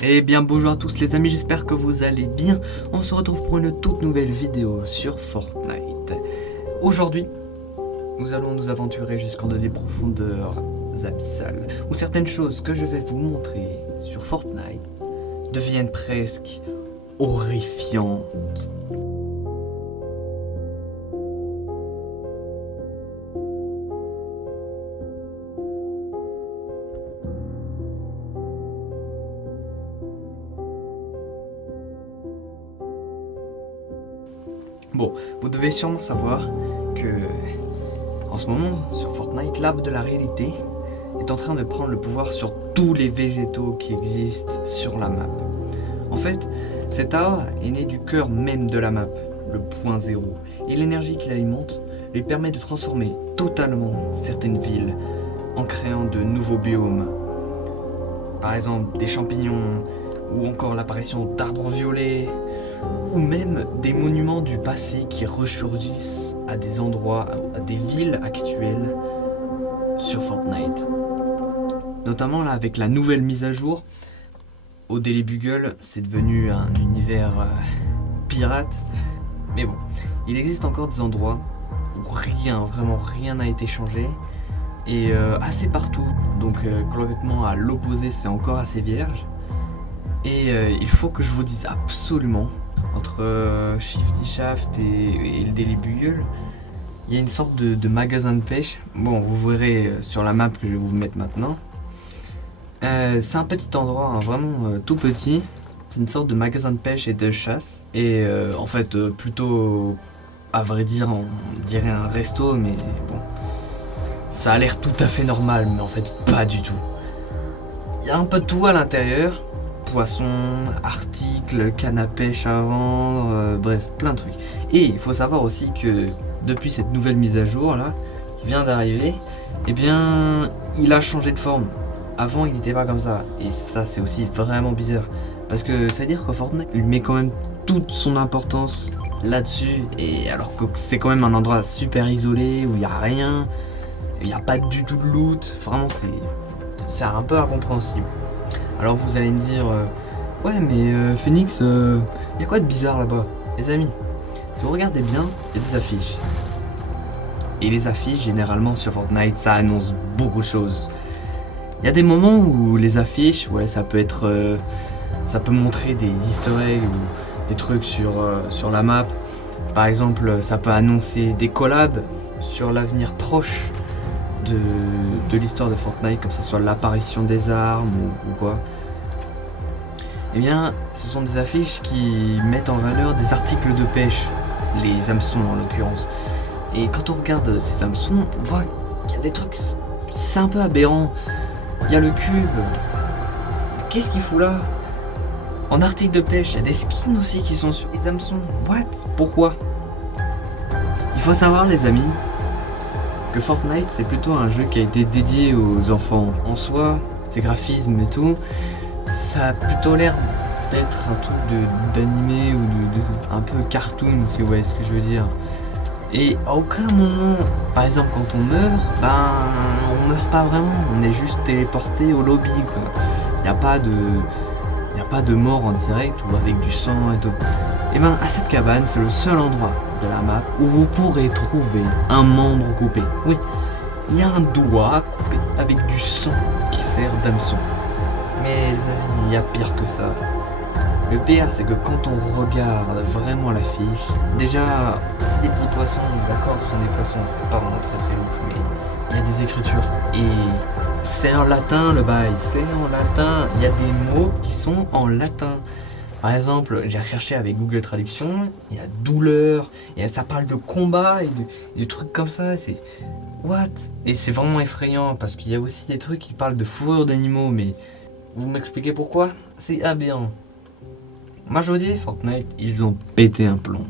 Eh bien bonjour à tous les amis, j'espère que vous allez bien. On se retrouve pour une toute nouvelle vidéo sur Fortnite. Aujourd'hui, nous allons nous aventurer jusqu'en des profondeurs abyssales, où certaines choses que je vais vous montrer sur Fortnite deviennent presque horrifiantes. Bon, vous devez sûrement savoir que en ce moment, sur Fortnite, l'arbre de la réalité est en train de prendre le pouvoir sur tous les végétaux qui existent sur la map. En fait, cet arbre est né du cœur même de la map, le point zéro, et l'énergie qu'il alimente lui permet de transformer totalement certaines villes en créant de nouveaux biomes. Par exemple, des champignons, ou encore l'apparition d'arbres violets, ou même des monuments du passé qui ressurgissent à des endroits, à des villes actuelles sur Fortnite. Notamment là avec la nouvelle mise à jour, au Daily Bugle, c'est devenu un univers pirate. Mais bon, il existe encore des endroits où vraiment rien n'a été changé. Et assez partout, donc complètement à l'opposé, c'est encore assez vierge. Et il faut que je vous dise absolument, entre Shifty Shaft et le Daily Bugle, il y a une sorte de magasin de pêche. Bon, vous verrez sur la map que je vais vous mettre maintenant. C'est un petit endroit, hein, vraiment tout petit. C'est une sorte de magasin de pêche et de chasse. Et en fait, plutôt, à vrai dire, on dirait un resto, mais bon. Ça a l'air tout à fait normal, mais en fait, pas du tout. Il y a un peu de tout à l'intérieur. Poissons, articles, canne à pêche à vendre, bref, plein de trucs. Et il faut savoir aussi que depuis cette nouvelle mise à jour là, qui vient d'arriver, eh bien, il a changé de forme. Avant, il n'était pas comme ça. Et ça, c'est aussi vraiment bizarre. Parce que ça veut dire que Fortnite, il met quand même toute son importance là-dessus. Et alors que c'est quand même un endroit super isolé, où il n'y a rien, il n'y a pas du tout de loot. Vraiment, c'est un peu incompréhensible. Alors vous allez me dire, ouais mais Phoenix, y a quoi de bizarre là-bas? Les amis, si vous regardez bien, il y a des affiches. Et les affiches, généralement sur Fortnite, ça annonce beaucoup de choses. Il y a des moments où les affiches, ouais, ça peut être, ça peut montrer des easter eggs ou des trucs sur la map. Par exemple, ça peut annoncer des collabs sur l'avenir proche de l'histoire de Fortnite, comme ce soit l'apparition des armes ou quoi. Eh bien, ce sont des affiches qui mettent en valeur des articles de pêche, les hameçons en l'occurrence. Et quand on regarde ces hameçons, on voit qu'il y a des trucs, c'est un peu aberrant. Il y a le cube. Qu'est-ce qu'il fout là? En article de pêche, il y a des skins aussi qui sont sur les hameçons. What? Pourquoi? Il faut savoir, les amis, que Fortnite, c'est plutôt un jeu qui a été dédié aux enfants. En soi, ses graphismes et tout, ça a plutôt l'air d'être un truc d'animé ou de un peu cartoon, si vous voyez ce que je veux dire. Et à aucun moment, par exemple quand on meurt, ben on meurt pas vraiment, on est juste téléporté au lobby quoi. Il n'y a pas de mort en direct ou avec du sang et tout. Et ben à cette cabane, c'est le seul endroit de la map où vous pourrez trouver un membre coupé. Oui, il y a un doigt coupé avec du sang qui sert d'hameçon. Mais les amis, il y a pire que ça. Le pire, c'est que quand on regarde vraiment l'affiche, déjà, c'est des petits poissons, d'accord, ce sont des poissons, c'est pas vraiment très louche, mais il y a des écritures. Et c'est en latin le bail, c'est en latin. Il y a des mots qui sont en latin. Par exemple, j'ai recherché avec Google Traduction, il y a douleur, et ça parle de combat et de trucs comme ça, c'est... What? Et c'est vraiment effrayant, parce qu'il y a aussi des trucs qui parlent de fourrure d'animaux, mais... Vous m'expliquez pourquoi? C'est aberrant. Moi je vous dis, Fortnite, ils ont pété un plomb.